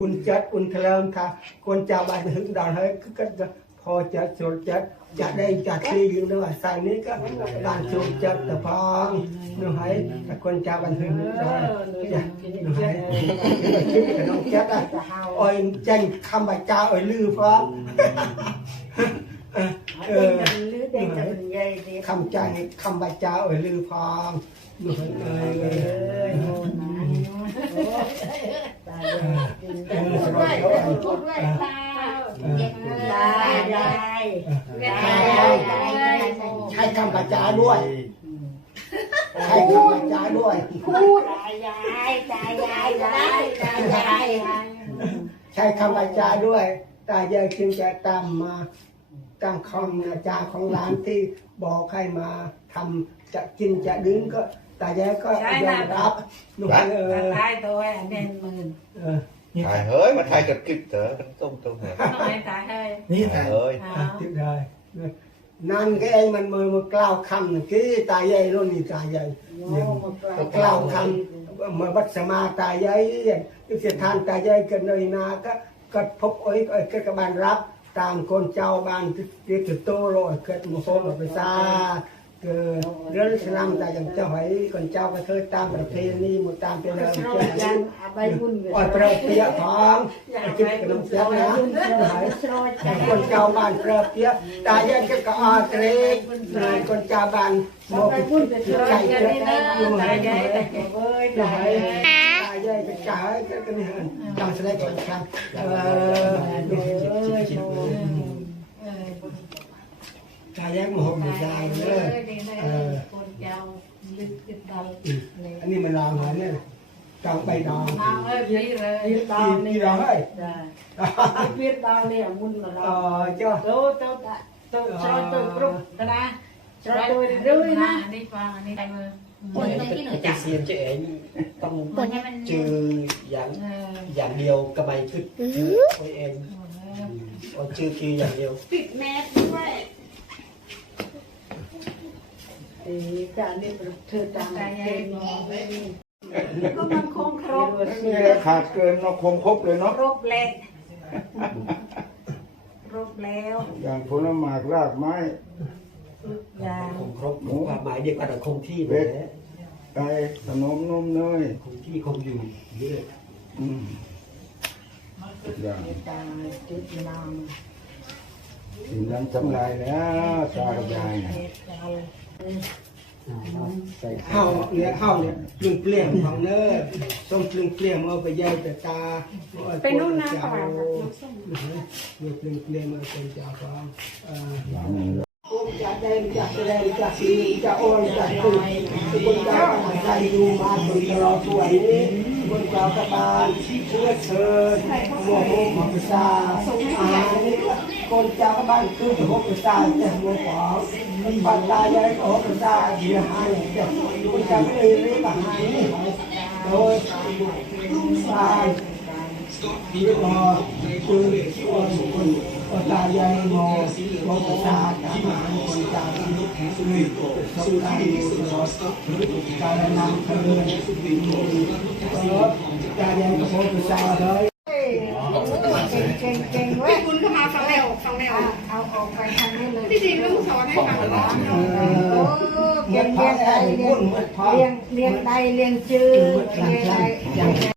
อุ่นจัดอุ่นเทลมค่ะคนจะบานถึงดอนเฮ้ยก็จะพอจัดสดจัดจะได้จัดที่อยู่ในว่าใส่นี้ก็บานสดจัดแต่พองนึกให้แต่คนจะบานถึงดอนจะนึกให้คิดกับน้องจัดอะอ้อยจ้งคำใบจ้าอ้อยลือฟ้องเออคำใจคำใบจ้าอ้อยลือฟ้องนึกให้เออ ใช้คำกระจาด้วยใช้คำกระจายด้วยใช้คำกระจาด้วย ตายายจึงจะตามมาตามคำอาจารย์ของร้านที่บอกให้มาทำจะกินจะดื่มก็ ตายายก็ยอมรับหนูเออตายตัวอันเด่นหมื่นเออถ่ายเฮ้ยมาถ่ายกับคลิปเถอะมันต้มต้มเหรอน้อยตายให้นี่ถ่าแต่ยเฮ้ยเอาอะติดเลยนั่นก็เองมันมือมากล่าวคำนึงคือตายายรุ่นนี้ตายายเนี่ยกล่าวคำมาวัดสมาตายายยุทธทานตายายกันเลยนาก็ก็พบโอ้ยก็ก็กบานรับตามคนเจ้าบ้านเรียกโตโลเกิดมาโฮมไปซา เกิดเรื่องสลามแต่ย่างจ้าหอยคนเจ้าก็เคยตามประเพณีหมดตามไปเลยเจ้าอ่อยเปรย์เปียทองคิดกับน้ำเสียนะคนเจ้าบ้านเปรย์เปียตายายก็อาเตรกคนเจ้าบ้านโมกุใจเกิดอยู่ไหนตายแต่เอ้ยตายายจะจ่ายก็กันเห็นจังแสดงครับเออตายายโมโหไม่ได้าลึกติดดาวอันนี้มันลางหอยเนี่ยจังใบดองเอาเอ้ยพี่เลยที่ที่ดองเฮ้ย biết bao nhiêu muốn mà เออเจ้า tôi tôi tôi cho tôi group cái đó cho tôi rưỡi na đi vào đi tay mưa คนที่หนูจับเซียนเจ๊เอ๋ต้องคนให้มันเจออย่างอย่างเดียวกระใบขึ้นโอ้ยเองเอาเจอคืออย่างเดียวปิดแมสด้วยการนี่ เธอตามใจก็มันคงครบนี่แหละขาดเกินเนาะคงครบเลยเนาะครบแล้วครบแล้ว อย่างผลหมากรากไม้อย่างคงครบความหมายเดียวกันแต่คงที่เลยไก่ขนมนมเนยคงที่คงอยู่เรื่อยอืมอย่างจุดนางสิ่งนั้นจำลายแล้วตากับยาย น่ะใส่เฮาเนี่ยเฮาเนี่ยปลึงเปลี่ยนของเนอส้มปลึงเปลี่ยนเอาไปยายแต่ตาเป็นนู่นนะป่าเนี่ยปลึงเปลี่ยนเอาเป็นจ้าของเองจะได้จะแสดงจะสีจะโอนจะตื่นคนเจ้าใจดูมาจนตลอดสวยนี้คนเจ้ากระบาลเชื่อเชิญหัวโมกของประสาอานี่ คนจ้ากบ้าลคือหัวประสาจะหัวของปัตตาใหญ่ของประสาเสียหายจะคนเจ้าไม่ได้รีบหายโดยตายที่รอคือคนคนปัตตาใหญ่มอของประสาจะหาคนจ้าคือสุดท้ายการนำเนินรถการยังกระโปรงประสาเลย เก่งเก่งเว้ย คุณเข้ามาฟังแล้วฟังแล้ว เอาออกไปทางนี้เลย ที่จริง ลูกให้ฟังก่อนเรียนเรียนใดเรียนเรียนเรียนใดเรียนจืดเรียงใด